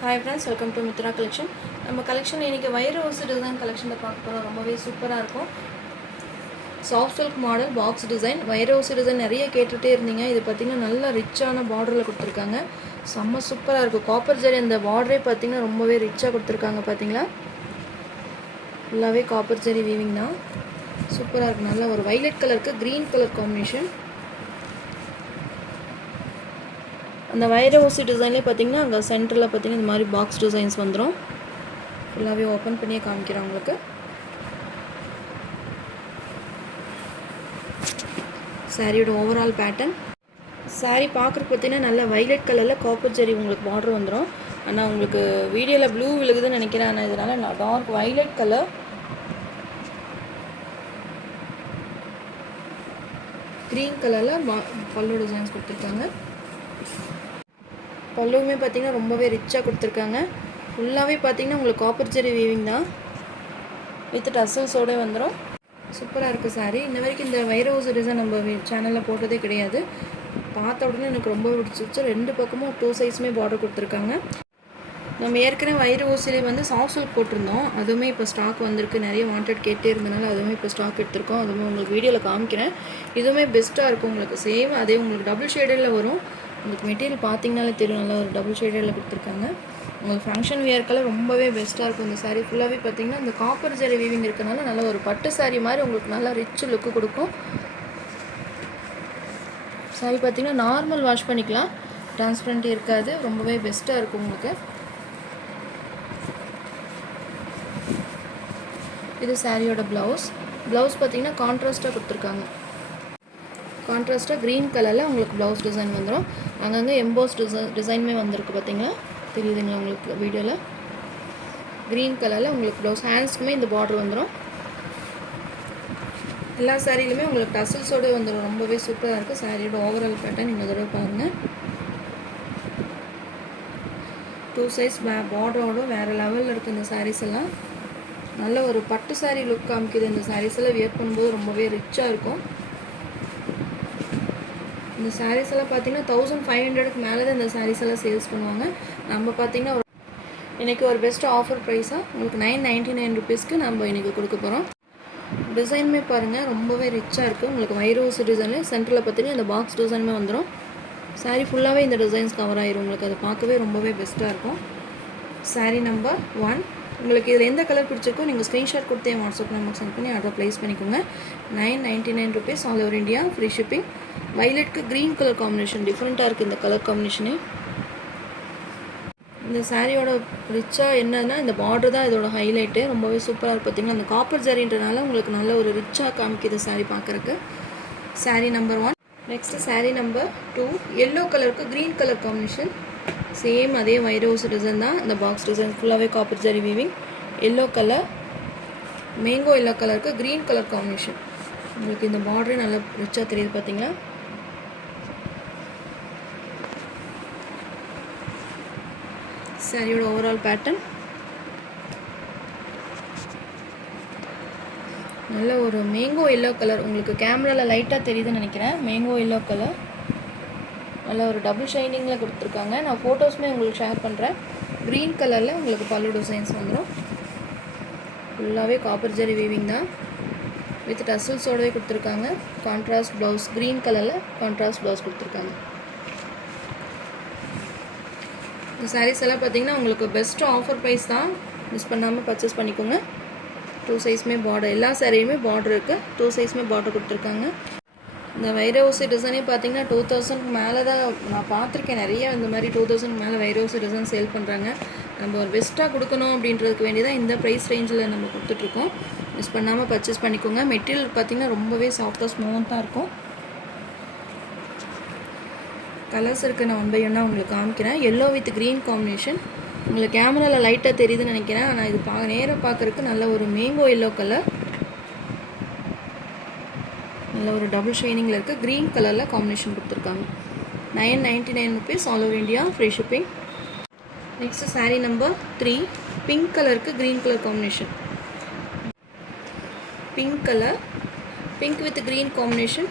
Hi friends, welcome to Mitra collection. நம்ம collection இன்னைக்கு வைர ஊசி டிசைன் கலெக்ஷனில் பார்க்க போகிறோம். ரொம்பவே சூப்பராக இருக்கும். Soft silk model box design வைர ஊசி டிசைன் நிறைய கேட்டுகிட்டே இருந்தீங்க. இது பார்த்திங்கன்னா நல்ல ரிச்சான பார்டரில் கொடுத்துருக்காங்க. செம்ம சூப்பராக இருக்கும். காப்பர் ஜரி அந்த பார்டரே பார்த்திங்கன்னா ரொம்பவே ரிச்சாக கொடுத்துருக்காங்க. பார்த்தீங்களா, ஃபுல்லாகவே காப்பர் ஜரி வீவிங் தான். சூப்பராக இருக்குது. நல்ல ஒரு வைலட் கலருக்கு க்ரீன் கலர் காம்பினேஷன். அந்த வைர ஊசி டிசைன்லேயே பார்த்தீங்கன்னா அங்கே சென்டரில் பார்த்தீங்கன்னா இந்த மாதிரி பாக்ஸ் டிசைன்ஸ் வந்துடும். ஃபுல்லாகவே ஓப்பன் பண்ணியே காமிக்கிறேன் உங்களுக்கு. சாரியோட ஓவரால் பேட்டர்ன். சாரீ பார்க்குறதுக்கு பார்த்தீங்கன்னா நல்ல வைலட் கலரில் காப்பர் ஜெரி உங்களுக்கு பார்டர் வந்துடும். ஆனால் உங்களுக்கு வீடியோவில் ப்ளூ விழுகுதுன்னு நினைக்கிறேன். ஆனால் இதனால் நான் டார்க் வைலட் கலர் க்ரீன் கலரில் பல்லு டிசைன்ஸ் கொடுத்துருக்காங்க. பல்லுவுமே பார்த்திங்கன்னா ரொம்பவே ரிச்சாக கொடுத்துருக்காங்க. ஃபுல்லாகவே பார்த்திங்கன்னா உங்களுக்கு காப்பர் ஜெரி வீவிங் தான், வித் டசல்ஸோடு வந்துடும். சூப்பராக இருக்குது சாரீ. இன்ன வரைக்கும் இந்த வைர ஊசி டிசைன் நம்ம சேனலில் போட்டதே கிடையாது. பார்த்த உடனே எனக்கு ரொம்ப பிடிச்சிருச்சு. ரெண்டு பக்கமும் 2 சைஸுமே பார்டர் கொடுத்துருக்காங்க. நம்ம ஏற்கனவே வைர ஊசிலே வந்து சாஃப்ட் சில்க் போட்டிருந்தோம். அதுவுமே இப்போ ஸ்டாக் வந்திருக்கு. நிறைய வாண்டட் கேட்டே இருந்தனால அதுவுமே இப்போ ஸ்டாக் எடுத்திருக்கோம். அதுவுமே உங்களுக்கு வீடியோவில் காமிக்கிறேன். இதுவுமே பெஸ்ட்டாக இருக்கும் உங்களுக்கு. சேம் அதே உங்களுக்கு டபுள் ஷேடில் வரும். உங்களுக்கு மெட்டீரியல் பார்த்தீங்கனாலே தெரியும், நல்லா ஒரு டபுள் ஷேடில் கொடுத்துருக்காங்க. உங்களுக்கு ஃபங்க்ஷன் வியர்க்கெல்லாம் ரொம்பவே பெஸ்ட்டாக இருக்கும். இந்த சாரீ ஃபுல்லாகவே பார்த்தீங்கன்னா இந்த காப்பர் ஜெரி வீவிங் இருக்கிறனால நல்ல ஒரு பட்டு சாரீ மாதிரி உங்களுக்கு நல்லா ரிச் லுக்கு கொடுக்கும். சாரீ பார்த்தீங்கன்னா நார்மல் வாஷ் பண்ணிக்கலாம், டிரான்ஸ்பரண்ட் இருக்காது. ரொம்பவே பெஸ்ட்டாக இருக்கும் உங்களுக்கு. இது சாரியோட ப்ளவுஸ். ப்ளவுஸ் பார்த்தீங்கன்னா கான்ட்ராஸ்ட்டாக கொடுத்துருக்காங்க. கான்ட்ராஸ்ட்டாக க்ரீன் கலரில் உங்களுக்கு ப்ளவுஸ் டிசைன் வந்துடும். அங்கங்கே எம்போஸ் டிசைனுமே வந்திருக்கு. பார்த்தீங்களா, தெரியுதுங்களா உங்களுக்கு வீடியோவில்? க்ரீன் கலரில் உங்களுக்கு ப்ளவுஸ். ஹேண்ட்ஸ்க்குமே இந்த பார்டர் வந்துடும். எல்லா சாரிலுமே உங்களுக்கு டசல்ஸோடு வந்துடும். ரொம்பவே சூப்பராக இருக்குது. சாரியோட ஓவரால் பேட்டர்ன் நீங்கள் தடவை பாருங்கள். 2 சைஸ் பார்டரோடு வேறு லெவலில் இருக்குது இந்த சாரீஸ் எல்லாம். நல்ல ஒரு பட்டு சாரீ லுக் காமிக்குது. இந்த சாரீஸ் எல்லாம் வியர் பண்ணும்போது ரொம்பவே ரிச்சாக இருக்கும். இந்த சாரீஸ் எல்லாம் பார்த்தீங்கன்னா 1500க்கு மேலே தான் இந்த சாரீஸ் எல்லாம் சேல்ஸ் பண்ணுவாங்க. நம்ம பார்த்தீங்கன்னா இன்றைக்கி ஒரு பெஸ்ட் ஆஃபர் ப்ரைஸாக உங்களுக்கு 999 ருபீஸ்க்கு நம்ம இன்றைக்கி கொடுக்க போகிறோம். டிசைனுமே பாருங்கள் ரொம்பவே ரிச்சாக இருக்குது. உங்களுக்கு வைர ஊசி டிசைனில் சென்டரில் பார்த்தீங்கன்னா இந்த பாக்ஸ் டிசைனுமே வந்துடும். சாரீ ஃபுல்லாகவே இந்த டிசைன்ஸ் கவர் ஆயிரும். உங்களுக்கு அதை பார்க்கவே ரொம்பவே பெஸ்ட்டாக இருக்கும். சாரீ நம்பர் 1. உங்களுக்கு இதில் எந்த கலர் பிடிச்சிருக்கோ நீங்கள் ஸ்க்ரீன்ஷாட் கொடுத்தே வாட்ஸ்அப் நம்பர் சென்ட் பண்ணி ஆர்டர் ப்ளேஸ் பண்ணிக்கோங்க. 999 rupees, all over India, free shipping. வைலட்க்கு க்ரீன் கலர் காம்பினேஷன் டிஃப்ரெண்ட்டாக இருக்குது இந்த கலர் காம்பினேஷனே. இந்த சாரியோட ரிச்சாக என்னன்னா இந்த பார்டர் தான் இதோட ஹைலைட்டு. ரொம்பவே சூப்பராக இருக்குது. பார்த்திங்கன்னா அந்த காப்பர் ஜரின்றனால உங்களுக்கு நல்ல ஒரு ரிச்சாக காமிக்குது சாரீ பார்க்குறக்கு. Sari number 1. Next sari number 2. Yellow கலருக்கு க்ரீன் கலர் காம்பினேஷன். சேம் அதே வைர ஊசி டிசைன் தான். இந்த பாக்ஸ் டிசைன் ஃபுல்லாகவே copper zari weaving. Yellow colour, mango yellow கலருக்கு க்ரீன் கலர் காம்பினேஷன். உங்களுக்கு இந்த பார்டரே நல்லா ரிச்சாக தெரியுது. பார்த்தீங்களா, சாரியோட ஓவரால் பேட்டர்ன். நல்ல ஒரு மேங்கோ எல்லோ கலர். உங்களுக்கு கேமராவில் லைட்டாக தெரியுதுன்னு நினைக்கிறேன். மேங்கோ எல்லோ கலர் நல்ல ஒரு டபுள் ஷைனிங்கில் கொடுத்துருக்காங்க. நான் ஃபோட்டோஸுமே உங்களுக்கு ஷேர் பண்ணுறேன். க்ரீன் கலரில் உங்களுக்கு பல்லு டிசைன்ஸ் வந்துடும். ஃபுல்லாகவே காப்பர் ஜரி வீவிங் தான், வித் டசல்ஸோடவே கொடுத்துருக்காங்க. கான்ட்ராஸ்ட் ப்ளவுஸ், க்ரீன் கலரில் கான்ட்ராஸ்ட் ப்ளவுஸ் கொடுத்துருக்காங்க. இந்த சாரீஸ் எல்லாம் பார்த்தீங்கன்னா உங்களுக்கு பெஸ்ட்டு ஆஃபர் ப்ரைஸ் தான். மிஸ் பண்ணாமல் பர்ச்சேஸ் பண்ணிக்கோங்க. 2 சைஸுமே பார்டர், எல்லா சாரியுமே பார்டர் இருக்குது. 2 சைஸுமே பார்டர் கொடுத்துருக்காங்க. இந்த வைர ஊசி டிசைனே பார்த்தீங்கன்னா 2000க்கு மேலே தான் நான் பார்த்துருக்கேன். நிறைய இந்த மாதிரி 2000க்கு மேலே வைர ஊசி டிசைன் சேல் பண்ணுறாங்க. நம்ம ஒரு பெஸ்ட்டாக கொடுக்கணும் அப்படின்றதுக்கு வேண்டி தான் இந்த ப்ரைஸ் ரேஞ்சில் நம்ம கொடுத்துட்ருக்கோம். மிஸ் பண்ணாமல் பர்ச்சேஸ் பண்ணிக்கோங்க. மெட்டீரியல் பார்த்திங்கன்னா ரொம்பவே சாஃப்டாக ஸ்மூத்தாக இருக்கும். கலர்ஸ் இருக்குது, நான் 1 by 1 உங்களுக்கு காமிக்கிறேன். Yellow with green combination. உங்களுக்கு கேமராவில் லைட்டாக தெரியுதுன்னு நினைக்கிறேன். ஆனால் இது நேராக பார்க்குறதுக்கு நல்ல ஒரு மேங்கோ எல்லோ கலர், நல்ல ஒரு டபுள் ஷைனிங்கில் இருக்குது. க்ரீன் கலரில் காம்பினேஷன் கொடுத்துருக்காங்க. 999 rupees, all over India, free shipping. Next sari number 3. Pink கலருக்கு green colour combination. Pink colour, pink with green combination.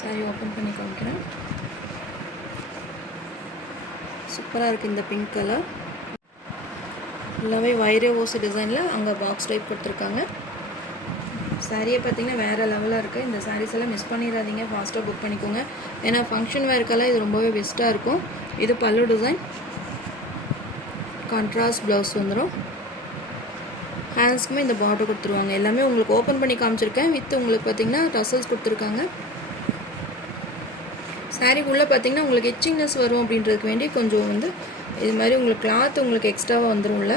Sari open பண்ணி காமிக்கிறேன். சூப்பராக இருக்குது இந்த பிங்க் கலர். ஃபுல்லாகவே வைர ஓசு டிசைனில் அங்கே பாக்ஸ் டைப் கொடுத்துருக்காங்க. சாரியை பார்த்திங்கன்னா வேறு லெவலாக இருக்குது. இந்த சாரீஸ் எல்லாம் மிஸ் பண்ணிடாதீங்க, ஃபாஸ்ட்டாக புக் பண்ணிக்கோங்க. ஏன்னா ஃபங்க்ஷன் வேர்க்கெல்லாம் இது ரொம்பவே பெஸ்ட்டாக இருக்கும். இது பல்லு டிசைன், கான்ட்ராஸ்ட் ப்ளவுஸ் வந்துடும். ஹேண்ட்ஸ்க்குமே இந்த பார்டர் கொடுத்துருவாங்க. எல்லாமே உங்களுக்கு ஓப்பன் பண்ணி காமிச்சிருக்கேன். வித் உங்களுக்கு பார்த்திங்கன்னா டசல்ஸ் கொடுத்துருக்காங்க. சாரீக்குள்ளே பார்த்திங்கன்னா உங்களுக்கு எச்சிங்னஸ் வரும் அப்படின்றதுக்கு வேண்டி கொஞ்சம் வந்து இது மாதிரி உங்களுக்கு கிளாத் உங்களுக்கு எக்ஸ்ட்ராவாக வந்துடும்ல.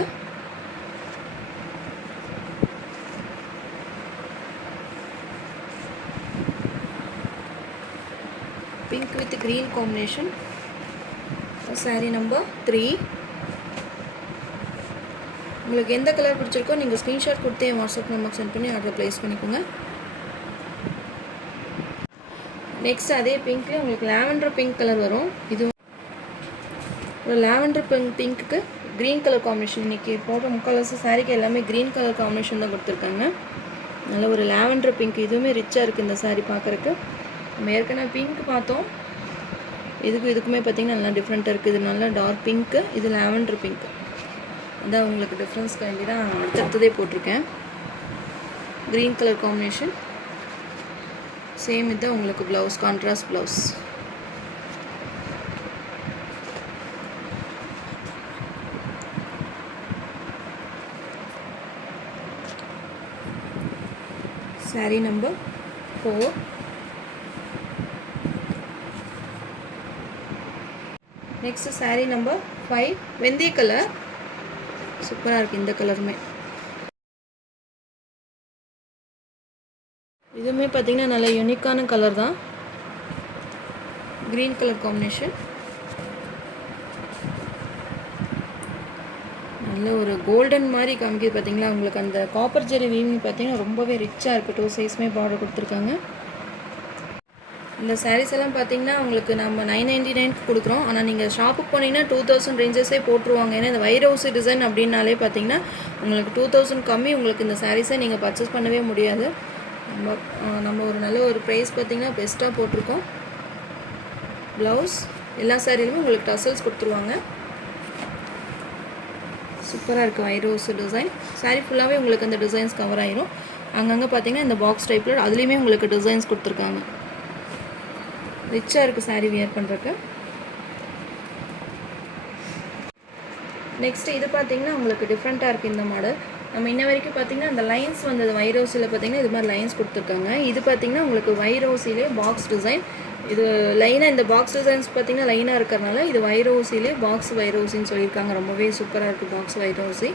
Pink with green combination. Sari number 3. உங்களுக்கு எந்த கலர் பிடிச்சிருக்கோ நீங்கள் ஸ்க்ரீன்ஷாட் கொடுத்து என் வாட்ஸ்அப் நம்பருக்கு சென்ட் பண்ணி ஆர்டர் ப்ளேஸ் பண்ணிக்கோங்க. நெக்ஸ்ட் அதே பிங்க்லேயே உங்களுக்கு லாவெண்டர் பிங்க் கலர் வரும். இது ஒரு லாவெண்டர் பிங்க்குக்கு க்ரீன் கலர் காம்பினேஷன். இன்றைக்கி போடுற முக்கால்வாசி சாரீக்கு எல்லாமே க்ரீன் கலர் காம்பினேஷன் தான் கொடுத்துருக்காங்க. நல்ல ஒரு லாவெண்டர் பிங்க். இதுவுமே ரிச்சாக இருக்குது இந்த சாரீ பார்க்குறக்கு. நம்ம ஏற்கனவே பிங்க் பார்த்தோம், இதுக்குமே பார்த்திங்கன்னா நல்லா டிஃப்ரெண்ட்டாக இருக்குது. இது நல்லா டார்க் பிங்க்கு, இது லாவெண்டர் பிங்க். அதான் உங்களுக்கு டிஃப்ரென்ஸ்க்கு வேண்டி தான் அடுத்தடுத்ததே போட்டிருக்கேன். Green colour combination. சேம் இதுதான் உங்களுக்கு blouse, contrast blouse. Sari number 4. Next sari number 5, வெந்தய கலர். சூப்பராக இருக்குது இந்த கலருமே. இதுவுமே பார்த்திங்கன்னா நல்ல யூனிக்கான கலர் தான். Green colour combination. நல்ல ஒரு கோல்டன் மாதிரி காமிக்குது பார்த்திங்களா. உங்களுக்கு அந்த காப்பர் ஜெரி வீவிங் பார்த்திங்கன்னா ரொம்பவே ரிச்சாக இருக்குது. 2 சைஸுமே பார்டர் கொடுத்துருக்காங்க. இந்த சாரீஸ் எல்லாம் பார்த்திங்கன்னா உங்களுக்கு நம்ம 999 கொடுக்குறோம். ஆனால் நீங்கள் ஷாப்புக்கு போனீங்கன்னா 2000 ரேஞ்சஸே போட்டுருவாங்க. ஏன்னா இந்த வைர ஹவுஸ் டிசைன் அப்படின்னாலே பார்த்திங்கன்னா உங்களுக்கு 2000 கம்மி உங்களுக்கு இந்த சாரீஸை நீங்கள் பர்ச்சேஸ் பண்ணவே முடியாது. நம்ம ஒரு நல்ல ஒரு ப்ரைஸ் பார்த்திங்கன்னா பெஸ்ட்டாக போட்டிருக்கோம். ப்ளவுஸ் எல்லா சாரிலுமே உங்களுக்கு டசல்ஸ் கொடுத்துருவாங்க. சூப்பராக இருக்குது வைர ஹவுஸ் டிசைன். சாரீ ஃபுல்லாகவே உங்களுக்கு அந்த டிசைன்ஸ் கவர் ஆயிரும். அங்கங்கே பார்த்திங்கன்னா இந்த பாக்ஸ் டைப்பில் அதுலேயுமே உங்களுக்கு டிசைன்ஸ் கொடுத்துருக்காங்க. ரிச்சாக இருக்குது சாரீ வியர் பண்ணுறக்கு. நெக்ஸ்ட்டு இது பார்த்திங்கன்னா உங்களுக்கு டிஃப்ரெண்ட்டாக இருக்குது இந்த மாடல். நம்ம இன்ன வரைக்கும் பார்த்திங்கன்னா அந்த லைன்ஸ் வந்தது வைர ஹவுஸில் பார்த்திங்கன்னா இது மாதிரி லைன்ஸ் கொடுத்துருக்காங்க. இது பார்த்திங்கன்னா உங்களுக்கு வைர ஹவுஸிலே பாக்ஸ் டிசைன். இது லைனாக இந்த பாக்ஸ் டிசைன்ஸ் பார்த்திங்கன்னா லைனாக இருக்கிறனால இது வைர ஹவுஸிலே பாக்ஸ் வைர ஹவுஸின்னு சொல்லியிருக்காங்க. ரொம்பவே சூப்பராக இருக்குது பாக்ஸ் வைர ஹவுஸி.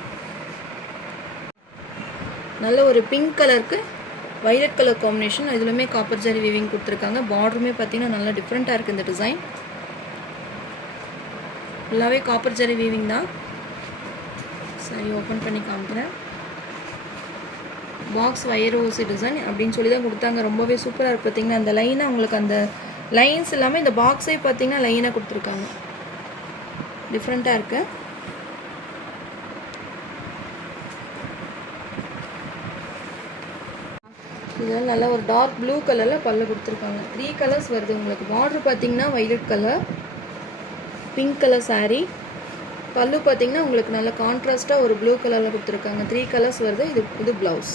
நல்ல ஒரு பிங்க் கலருக்கு வைலட் கலர் காம்பினேஷன். இதுலையுமே காப்பர் ஜரி வீவிங் கொடுத்துருக்காங்க. பார்டருமே பார்த்திங்கன்னா நல்லா டிஃப்ரெண்ட்டாக இருக்குது இந்த டிசைன். ஃபுல்லாகவே காப்பர் ஜரி வீவிங் தான். சரி, ஓப்பன் பண்ணி காமிக்கிறேன். பாக்ஸ் வைர ஊசி டிசைன் அப்படின்னு சொல்லி தான் கொடுத்தாங்க. ரொம்பவே சூப்பராக இருக்குது பார்த்திங்கன்னா. அந்த லைனாக உங்களுக்கு அந்த லைன்ஸ் எல்லாமே இந்த பாக்ஸே பார்த்திங்கன்னா லைனாக கொடுத்துருக்காங்க. டிஃப்ரெண்ட்டாக இருக்குது. இதில் நல்லா ஒரு டார்க் ப்ளூ கலரில் பல்லு கொடுத்துருக்காங்க. 3 கலர்ஸ் வருது உங்களுக்கு. பார்டர் பார்த்திங்கன்னா violet colour, pink colour sari. பல்லு பார்த்திங்கன்னா உங்களுக்கு நல்ல கான்ட்ராஸ்ட்டாக ஒரு ப்ளூ கலரில் கொடுத்துருக்காங்க. 3 கலர்ஸ் வருது. இது ப்ளவுஸ்.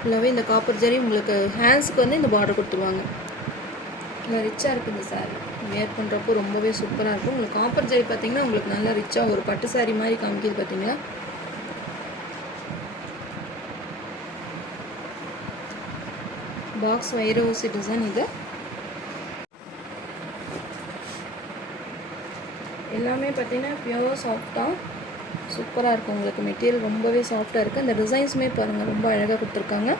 ஃபுல்லாகவே இந்த காப்பர் ஜரி உங்களுக்கு ஹேண்ட்ஸுக்கு வந்து இந்த பார்டர் கொடுத்துருவாங்க. நல்லா ரிச்சாக இருக்குது இந்த சாரீ. வேர் பண்ணுறப்போ ரொம்பவே சூப்பராக இருக்கும். உங்களுக்கு காப்பர் ஜரி பார்த்திங்கன்னா உங்களுக்கு நல்லா ரிச்சாக ஒரு பட்டு சாரீ மாதிரி காமிக்கிது பார்த்திங்களா. பாக்ஸ் வைர ஊசி டிசைன். இது எல்லாமே பார்த்திங்கன்னா பியூர் சாஃப்டாக சூப்பராக இருக்கும். உங்களுக்கு மெட்டீரியல் ரொம்பவே சாஃப்டாக இருக்குது. அந்த டிசைன்ஸுமே பாருங்கள் ரொம்ப அழகாக கொடுத்துருக்காங்க.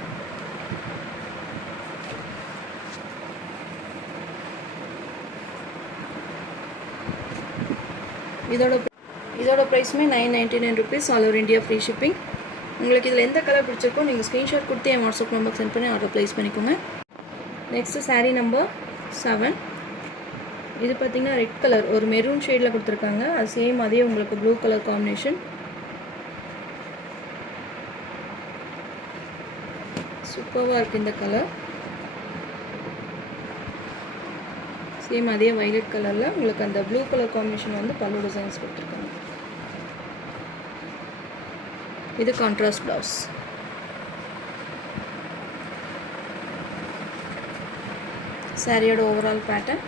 இதோட ப்ரைஸுமே 999 rupees. All over India free shipping. உங்களுக்கு இதில் எந்த கலர் பிடிச்சிருக்கோ நீங்கள் ஸ்க்ரீன்ஷாட் கொடுத்து என் வாட்ஸ்அப் நம்பருக்கு சென்ட் பண்ணி ஆர்டர் ப்ளேஸ் பண்ணிக்கோங்க. Next sari number 7. இது பார்த்திங்கன்னா ரெட் கலர் ஒரு மெரூன் ஷேடில் கொடுத்துருக்காங்க. அது சேம் அதே உங்களுக்கு ப்ளூ கலர் காம்பினேஷன். சூப்பராக இருக்குது இந்த கலர். சேம் அதே வயலட் கலரில் உங்களுக்கு அந்த ப்ளூ கலர் காம்பினேஷன் வந்து பல்லு டிசைன்ஸ் கொடுத்துருக்காங்க. இது கான்ட்ராஸ்ட் ப்ளவுஸ். சாரியோட ஓவரால் பேட்டர்ன்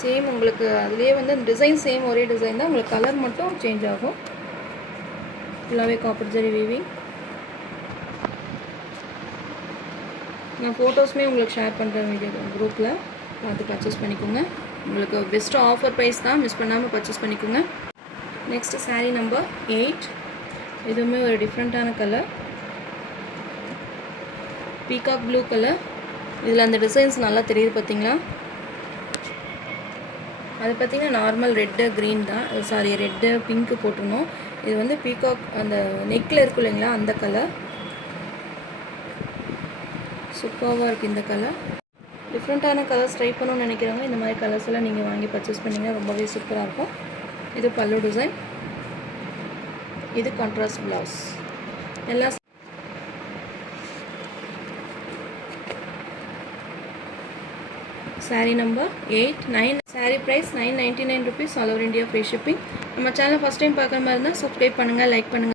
சேம். உங்களுக்கு அதுலேயே வந்து டிசைன் சேம், ஒரே டிசைன் தான், உங்களுக்கு கலர் மட்டும் சேஞ்ச் ஆகும். ஃபுல்லாகவே காப்பர் ஜரி வீவிங். நான் ஃபோட்டோஸுமே உங்களுக்கு ஷேர் பண்ணுறேன் வீடியோ குரூப்பில், பார்த்து பர்ச்சேஸ் பண்ணிக்கோங்க. உங்களுக்கு பெஸ்ட்டு ஆஃபர் ப்ரைஸ் தான், மிஸ் பண்ணாமல் பர்ச்சேஸ் பண்ணிக்கோங்க. Next sari number 8. இதுவுமே ஒரு டிஃப்ரெண்ட்டான கலர், பீகாக் ப்ளூ கலர். இதில் அந்த டிசைன்ஸ் நல்லா தெரியுது பார்த்தீங்களா? அது பார்த்திங்கன்னா நார்மல் ரெட்டு க்ரீன் தான், சாரி ரெட்டு பிங்க்கு போட்டுருணும். இது வந்து பீகாக் அந்த நெக்கில் இருக்கும் இல்லைங்களா, அந்த கலர். சூப்பராக இருக்குது இந்த கலர். டிஃப்ரெண்ட்டான கலர்ஸ் ட்ரை பண்ணணும்னு நினைக்கிறவங்க இந்த மாதிரி கலர்ஸ் எல்லாம் நீங்கள் வாங்கி பர்ச்சேஸ் பண்ணிங்கன்னா ரொம்பவே சூப்பராக இருக்கும். இது பல்லு டிசைன், இது கான்ட்ராஸ்ட் ப்ளவுஸ். எல்லா sari number 8, 9. Sari price 999 rupees, all over India free shipping. நம்ம சேனல் ஃபஸ்ட் டைம் பார்க்குற மாதிரி இருந்தால் சப்ஸ்கிரைப் பண்ணுங்கள், லைக் பண்ணுங்கள்.